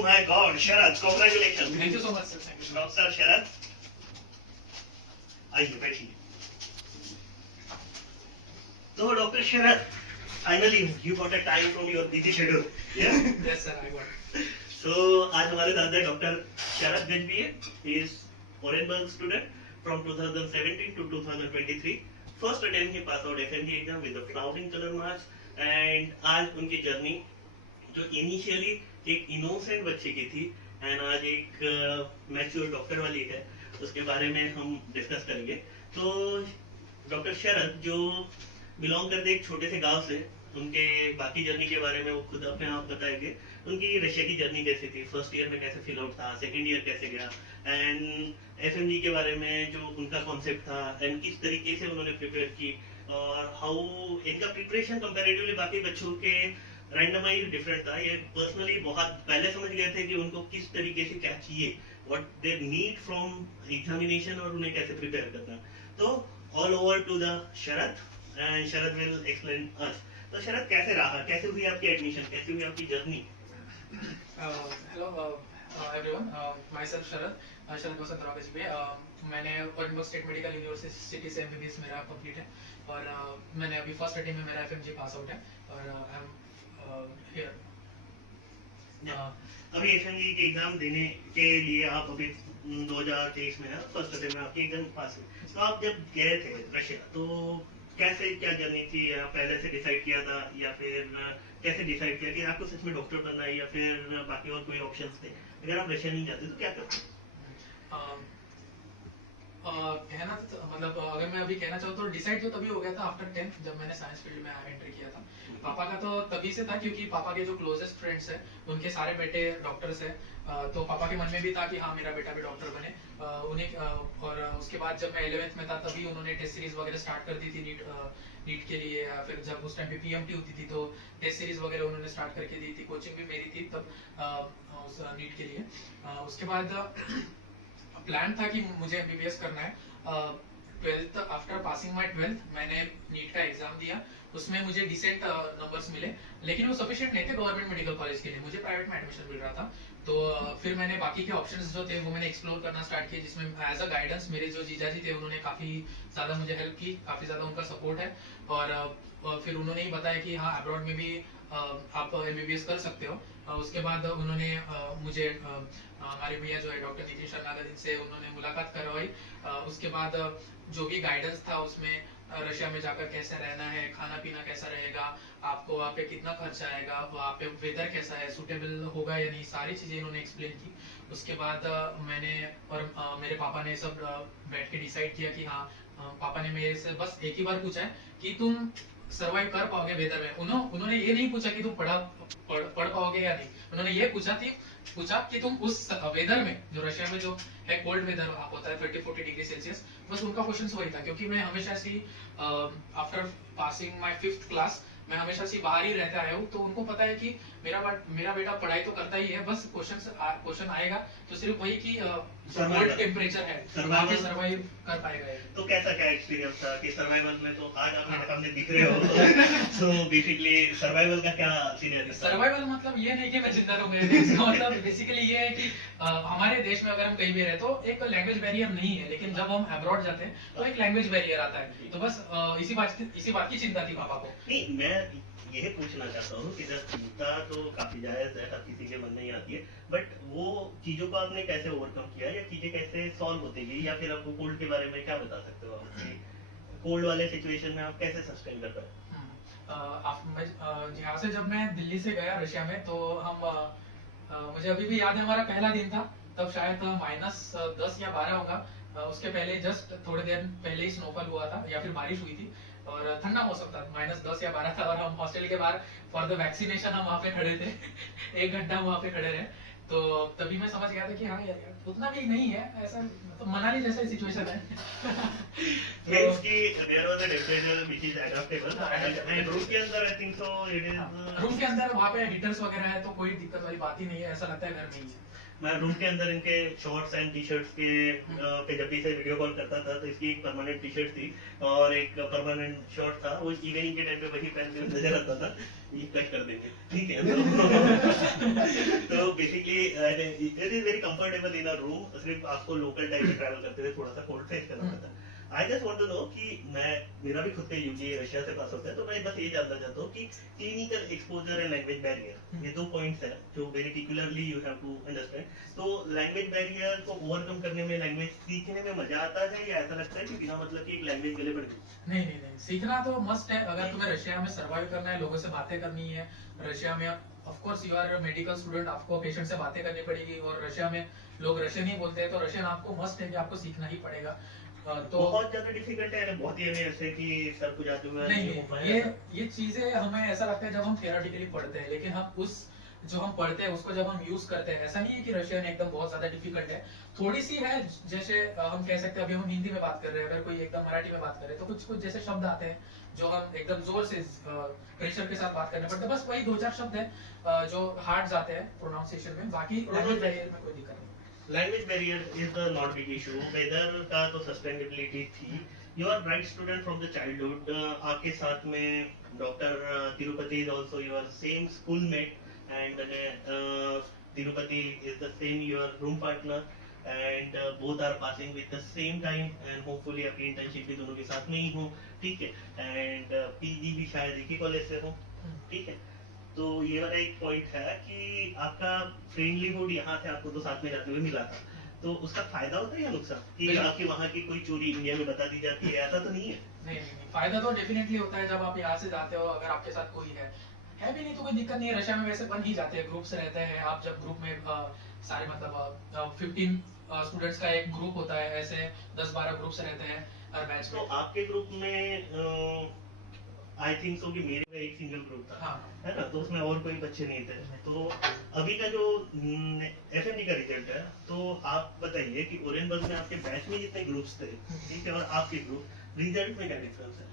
Oh my God, Sharad, congratulations. Thank you so much, sir. Thank you so much. Dr. Sharad, आइए बैठिए. So Dr. Sharad, finally you got a time from your busy schedule. Yeah. Yes, sir. I got it. So आज हमारे साथ है doctor Sharad Gajbhiye. He is Orenburg student from 2017 to 2023. First attempt he passed out FMG exam with the flying color marks. And आज उनकी journey जो initially एक innocent बच्चे की थी एंड आज एक मैच्योर डॉक्टर वाली है, उसके बारे में हम डिस्कस करेंगे. तो डॉक्टर शरद जो बिलोंग करते एक छोटे से गांव से, उनके बाकी जर्नी के बारे में वो खुद अपने आप बताएंगे. उनकी रशिया की जर्नी कैसी थी, फर्स्ट ईयर में कैसे फिल आउट था, सेकंड ईयर कैसे गया, एंड एफएमजी के बारे में जो उनका कॉन्सेप्ट था एंड किस तरीके से उन्होंने प्रिपेयर की, और हाउ इनका प्रिपरेशन कंपैरेटिवली बाकी बच्चों के रैंडमाइज डिफरेंट था. ये पर्सनली बहुत पहले समझ गए थे कि उनको किस तरीके से क्या चाहिए, what they need from examination और उन्हें कैसे प्रिपेयर करना. तो all over to the Sharad and Sharad will explain us. तो शरद कैसे रहा, कैसे हुई आपकी एडमिशन, कैसे हुई आपकी journey? Hello everyone. Myself Sharad. Sharad Vasant Rao Gajभिये. मैंने ओरेनबर्ग स्टेट मेडिकल यूनिवर्सिटी से एमबीबीएस मेरा कंप्लीट है और मैंने अभी फर्स्ट अटेम्प्ट में मेरा एफएमजी पास आउट है और आई एम हियर. अभी एफएमजी के एग्जाम देने के लिए आप अभी 2023 में है, फर्स्ट अटेम्प्ट में आपकी एग्जाम पास हुई. तो आप जब गए थे रशिया तो कैसे, क्या जर्नी थी, या पहले से डिसाइड किया था, या फिर कैसे डिसाइड किया कि आपको सच में डॉक्टर बनना है, या फिर बाकी और कोई ऑप्शंस थे? अगर आप रशिया नहीं जाते तो क्या करते? कहना तो मतलब अगर मैं अभी कहना चाहूँ तो डिसाइड तो तभी हो गया था आफ्टर 10th जब मैंने साइंस फील्ड में एंटर किया था. पापा का तो तभी से था क्योंकि पापा के जो क्लोजेस्ट फ्रेंड्स हैं उनके सारे बेटे डॉक्टर्स हैं. तो पापा के मन में भी था कि हाँ मेरा बेटा भी डॉक्टर बने. उन्हें और उसके बाद जब मैं 11th में था तभी उन्होंने टेस्ट सीरीज वगैरह स्टार्ट कर दी थी नीट के लिए. फिर जब उस टाइम पे पीएमटी होती थी तो टेस्ट सीरीज वगैरह उन्होंने स्टार्ट करके दी थी. कोचिंग भी मेरी थी तब उस नीट के लिए. उसके बाद प्लान था कि मुझे एमबीबीएस करना है. 12th after passing my 12th मैंने नीट का एग्जाम दिया. उसमें मुझे डिसेंट नंबर्स मिले लेकिन वो सफिशिएंट नहीं थे गवर्नमेंट मेडिकल कॉलेज के लिए. मुझे प्राइवेट में एडमिशन मिल रहा था. तो फिर मैंने बाकी के ऑप्शंस जो थे वो मैंने एक्सप्लोर करना स्टार्ट किए, जिसमें एज अ गाइडेंस मेरे जो जीजाजी थे उन्होंने काफी ज्यादा मुझे हेल्प की, काफी ज्यादा उनका सपोर्ट है. और फिर उन्होंने ही बताया कि हाँ अब्रॉड में भी आप एमबीबीएस कर सकते हो. उसके बाद उन्होंने मुझे हमारे भैया जो है डॉक्टर नितिन शर्नागत, इनसे उन्होंने मुलाकात करवाई. उसके बाद जो भी गाइडेंस था उसमें रशिया में जाकर कैसे रहना है, खाना पीना कैसा रहेगा, आपको वहाँ पे कितना खर्चा आएगा, वहाँ पे वेदर कैसा है, सूटेबल होगा या नहीं, सारी चीजें इन्होंने एक्सप्लेन की. उसके बाद मैंने और मेरे पापा ने सब बैठ के डिसाइड किया कि हाँ पापा ने मेरे से बस एक ही बार पूछा है कि तुम सरवाइव कर पाओगे वेदर में. उन्होंने ये नहीं पूछा कि तुम पढ़ पाओगे या नहीं. उन्होंने ये पूछा कि तुम उस वेदर में जो रशिया में जो है कोल्ड वेदर होता है 30-40 डिग्री सेल्सियस, बस उनका क्वेश्चन वही था. क्योंकि मैं हमेशा से after passing my 5th class मैं हमेशा से बाहर ही रहता आया हूँ. तो उनको पता है कि मेरा बेटा पढ़ाई तो करता ही है, बस क्वेश्चन आएगा तो सिर्फ वही कि कोल्ड टेम्परेचर है वहाँ पे सर्वाइव कर पाएगा. तो कैसा क्या एक्सपीरियंस था कि सर्वाइवल में, तो आज आप मेरे सामने दिख रहे हो, सो बेसिकली सर्वाइवल का क्या सीनियर है? सर्वाइवल मतलब ये नहीं कि मैं जिंदा रहूं. इसका मतलब बेसिकली ये है कि हमारे देश में अगर हम कहीं भी रहे तो एक लैंग्वेज बैरियर नहीं है, लेकिन जब हम अब्रॉड जाते हैं तो एक लैंग्वेज बैरियर आता है. तो बस इसी बात की चिंता थी पापा को. नहीं, मैं यही पूछना चाहता हूँ कि जब चिंता तो काफी जायज है, हर किसी के मन में ही आती है, बट वो चीजों को आपने कैसे ओवरकम किया, या चीजें कैसे सॉल्व होती गई, या फिर आपको कोल्ड के बारे में क्या बता सकते हो आप, कोल्ड वाले सिचुएशन में आप कैसे सस्टेन कर पाए? यहाँ से जब मैं दिल्ली से गया रशिया में तो मुझे अभी भी याद है हमारा पहला दिन था. तब शायद -10 या 12 होगा. उसके पहले जस्ट थोड़ी देर पहले ही स्नोफॉल हुआ था या फिर बारिश हुई थी और ठंडा मौसम था. -10 या 12 था और हम हॉस्टल के बाहर फॉर द वैक्सीनेशन हम वहाँ पे खड़े थे. 1 घंटा हम वहाँ पे खड़े रहे. तो तभी मैं समझ गया था कि हाँ यार उतना भी नहीं है ऐसा, तो मनाली जैसा सिचुएशन है. मींस कि there was a temperature which is adaptable and room के अंदर I think so it is, room के अंदर वहाँ पे हीटर्स वगैरह है तो कोई दिक्कत वाली बात ही नहीं है. ऐसा लगता है घर में ही है. मैं रूम के अंदर इनके शॉर्ट्स एंड टी शर्ट्स के पे जब भी से वीडियो कॉल करता था तो इसकी एक परमानेंट टी शर्ट थी और एक परमानेंट शॉर्ट था, वो इवनिंग के टाइम पे वही पहन के नजर आता था। ये कट कर देंगे, ठीक है। तो basically it is very comfortable in a room, सिर्फ आपको लोकल टाइम में ट्रैवल करते हुए थोड़ा सा कोल्ड फेस करना पड़ता है। I just want to know कि मेरा भी खुद का यूजी रशिया से पास होता है, तो मैं बस ये जानना चाहता हूँ कि clinical exposure and language barrier, ये 2 पॉइंट्स हैं जो very particularly you have to understand. तो लैंग्वेज बैरियर को ओवरकम करने में, लैंग्वेज सीखने में मजा आता है या ऐसा लगता है कि बिना मतलब कि एक लैंग्वेज गले पड़ गई? नहीं नहीं नहीं, सीखना तो मस्ट है। अगर तुम्हें रशिया में सरवाइव करना है, लोगों से बातें करनी है, रशिया में of course you are medical student, आपको पेशेंट से बातें करनी पड़ेगी और रशिया में लोग रशियन ही बोलते हैं, तो रशियन आपको मस्ट है कि आपको सीखना ही पड़ेगा। तो बहुत ज्यादा डिफिकल्ट है, बहुत ही ऐसे कि सर कुछ आते हुए नहीं, हो पाए ये चीजें हमें ऐसा लगता है जब हम थियोरेटिकली पढ़ते हैं, लेकिन हम उस जो हम पढ़ते हैं उसको जब हम यूज करते हैं, ऐसा नहीं है कि रशियन एकदम बहुत ज्यादा डिफिकल्ट है, थोड़ी सी है। जैसे हम कह सकते हैं, अभी हम हिंदी में बात कर रहे हैं, अगर कोई एकदम मराठी में बात करे तो कुछ कुछ जैसे शब्द आते हैं जो हम एकदम जोर से प्रेशर के साथ बात करने पड़ते हैं, बस वही 2-4 शब्द है जो हार्ड जाते हैं प्रोनाउंसिएशन में, बाकी लैंग्वेज बैरियर में कोई दिक्कत नहीं। Language barrier is the not big issue, weather का तो सस्टेनेबिलिटी थी। You are bright student from the childhood, आपके साथ में doctor Tirupati is also your same schoolmate and Tirupati is the same your room partner and both are passing with the same time and hopefully आपकी internship भी दोनों के साथ में ही हो, ठीक है, एंड पीजी भी शायद एक ही कॉलेज से हो, ठीक है। तो ये वाला एक पॉइंट है कि आपका फ्रेंडलीहुड यहाँ से आपको तो साथ में जाते हुए मिला था, तो उसका फायदा होता है या नुकसान कि आपकी वहाँ की कोई चोरी इंडिया में बता दी जाती है, ऐसा तो नहीं है? नहीं, फायदा तो डेफिनेटली होता है जब आप यहाँ से जाते हो, अगर आपके साथ कोई है भी नहीं तो कोई दिक्कत नहीं है। रशिया में वैसे बन ही जाते हैं, ग्रुप्स रहते हैं, आप जब ग्रुप में सारे मतलब 15 स्टूडेंट्स का एक ग्रुप होता है, ऐसे 10-12 ग्रुप्स रहते हैं हर बैच में। तो आपके ग्रुप में आई थिंक सो कि मेरे में एक सिंगल ग्रुप था, हाँ, है ना, तो उसमें और कोई बच्चे नहीं थे। तो अभी का जो एफएमडी का रिजल्ट है, तो आप बताइए कि ओरेनबर्ग में आपके बैच में जितने ग्रुप्स थे, ठीक है, और आपके ग्रुप, रिजल्ट में क्या डिफरेंस है?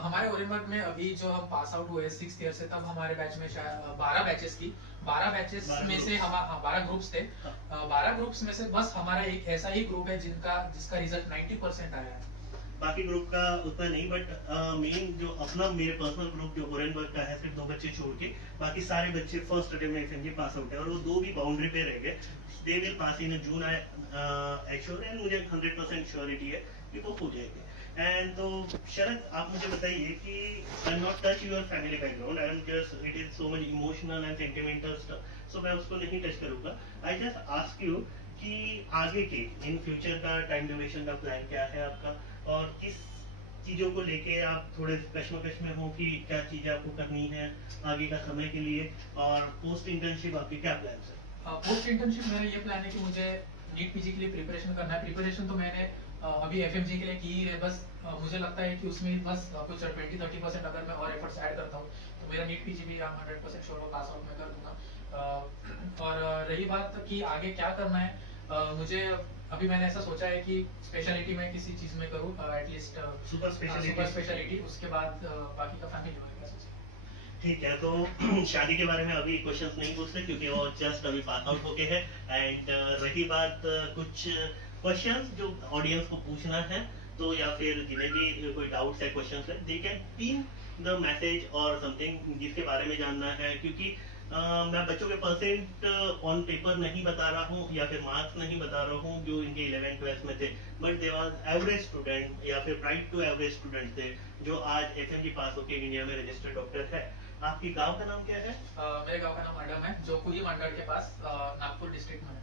हमारे ओरेनबर्ग में अभी जो हम पास आउट हुए 6th ईयर से, तब हमारे बैच में शायद 12 बैचेस की 12 बैचेस में से हमारा 12 ग्रुप्स थे। 12 ग्रुप्स में से बस हमारा एक ऐसा ही ग्रुप है जिसका रिजल्ट 90% आया है। बाकी ग्रुप का उतना नहीं, बट मेन जो अपना मेरे पर्सनल ग्रुप जो ओरेनबर्ग का है, सिर्फ 2 बच्चे छोड़ के बाकी सारे बच्चे फर्स्ट अटेम्प्ट में एफएमजी पास आउट है, और वो 2 भी बाउंड्री पे रह गए। They will pass in June, I assure, and मुझे 100% श्योरिटी है कि वो हो जाएंगे। एंड तो शरद, आप मुझे बताइए कि I not touch your family background, I am just, it is so much emotional and sentimental stuff, so मैं उसको नहीं टच करूंगा। आई जस्ट आस्क यू कि आगे के इन फ्यूचर का टाइम ड्यूरेशन का प्लान क्या है आपका, और किस चीजों को लेके आप थोड़े कश्मकश में हो कि क्या चीजें आपको करनी है आगे का समय के लिए, और पोस्ट इंटर्नशिप आपके क्या प्लान है? पोस्ट इंटर्नशिप मेरा ये प्लान है कि मुझे नीट पीजी के लिए प्रिपरेशन करना है। प्रिपरेशन तो मैंने अभी एफएमजी के लिए की है, बस मुझे लगता है कि उसमें बस कुछ 20-30% अगर मैं और एफर्ट्स ऐड करता हूँ तो मेरा नीट पीजी भी 100% श्योर पास आउट मैं कर दूंगा। और रही बात कि आगे क्या करना है, मुझे अभी मैंने ऐसा सोचा है कि स्पेशलिटी में किसी चीज में करूँ, एटलीस्ट सुपर स्पेशलिटी, उसके बाद बाकी का फैमिली होगा। ठीक है, तो शादी के बारे में अभी क्वेश्चंस नहीं पूछते क्योंकि वो जस्ट अभी पास आउट होके है। एंड रही बात कुछ क्वेश्चंस जो ऑडियंस को पूछना है, तो या फिर जिन्हें भी कोई डाउट्स है, क्वेश्चंस है, they can pin the message और समथिंग जिसके बारे में जानना है, क्योंकि मैं बच्चों के परसेंट ऑन पेपर नहीं बता रहा हूँ या फिर मार्क्स नहीं बता रहा हूँ जो इनके 11th-12th में थे, but they was average student या फिर ब्राइट टू एवरेज स्टूडेंट थे जो आज एफएमजी पास होकर इंडिया में रजिस्टर्ड डॉक्टर है। आपकी गांव का नाम क्या है? मेरे गांव का नाम अडम है, जो कुली मंडल के पास नागपुर डिस्ट्रिक्ट में है।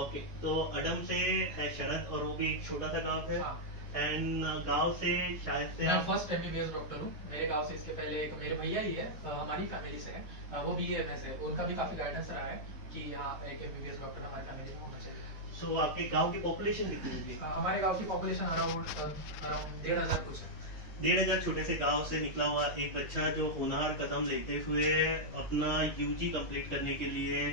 ओके, तो अडम से है शरद, और वो भी एक छोटा सा गांव है। हाँ। एंड गांव से शायद से मैं फर्स्ट एमबीबीएस डॉक्टर हूँ। मेरे गांव से इसके पहले एक मेरे भैया ही है, हमारी फैमिली से है, वो बीएमएस है, उनका भी काफी गाइडेंस रहा है कि हाँ एक एमबीबीएस डॉक्टर हमारी फैमिली में होना चाहिए। सो आपके गांव की पॉपुलेशन कितनी होगी? हमारे गांव की पॉपुलेशन अराउंड 1,500 कुछ है। 1,500 छोटे से गांव से निकला हुआ एक बच्चा जो होनहार कदम लेते हुए अपना यूजी कंप्लीट करने के लिए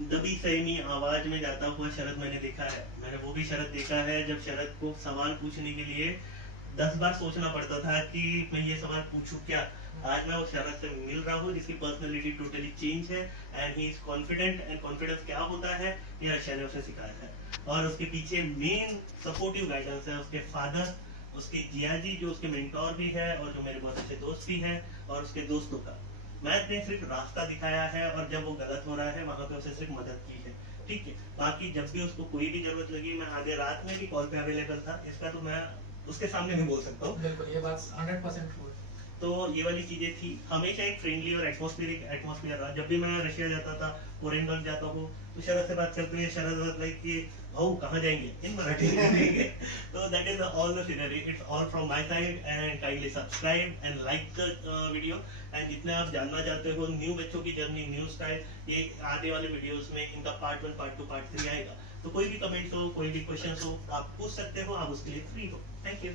दबी सहमी आवाज में जाता हुआ शरद मैंने देखा है। मैंने वो भी शरद देखा है जब शरद को सवाल पूछने के लिए 10 बार सोचना पड़ता था कि मैं ये सवाल पूछूं क्या। आज मैं उस शरद से मिल रहा हूँ जिसकी पर्सनैलिटी टोटली चेंज है, and he is confident, and confidence क्या होता है ये रशिया ने उसे सिखाया है। और उसके पीछे मेन सपोर्टिव गाइडेंस है उसके फादर, उसके जियाजी जो उसके मेंटोर भी है और जो मेरे बहुत अच्छे दोस्त भी हैं, और उसके दोस्तों का। मैंने सिर्फ रास्ता दिखाया है, और जब वो गलत हो रहा है वहां पे उसे सिर्फ मदद की है, ठीक है। बाकी जब भी उसको कोई भी जरूरत लगी, मैं आधे रात में भी कॉल पे अवेलेबल था, इसका तो मैं उसके सामने नहीं बोल सकता हूँ। बिल्कुल ये बात 100% ट्रू है। तो ये वाली चीजें थी, हमेशा एक फ्रेंडली और एटमॉस्फेयर रहा। जब भी मैं रशिया जाता था, ओरेनबर्ग जाता हूँ, तो शरद से बात करते हुए शरद वाज लाइक कि भाऊ कहाँ जाएंगे, इन मराठी में जाएंगे। तो that is all the scenario, it's all from my side, and kindly subscribe and like the video. And जितने आप जानना चाहते हो न्यू बच्चों की जर्नी, न्यू स्टाइल, ये आने वाले वीडियोस में इनका पार्ट 1, पार्ट 2, पार्ट 3 आएगा। तो कोई भी कमेंट्स हो, कोई भी क्वेश्चन हो, आप पूछ सकते हो, आप उसके लिए फ्री हो। Thank you.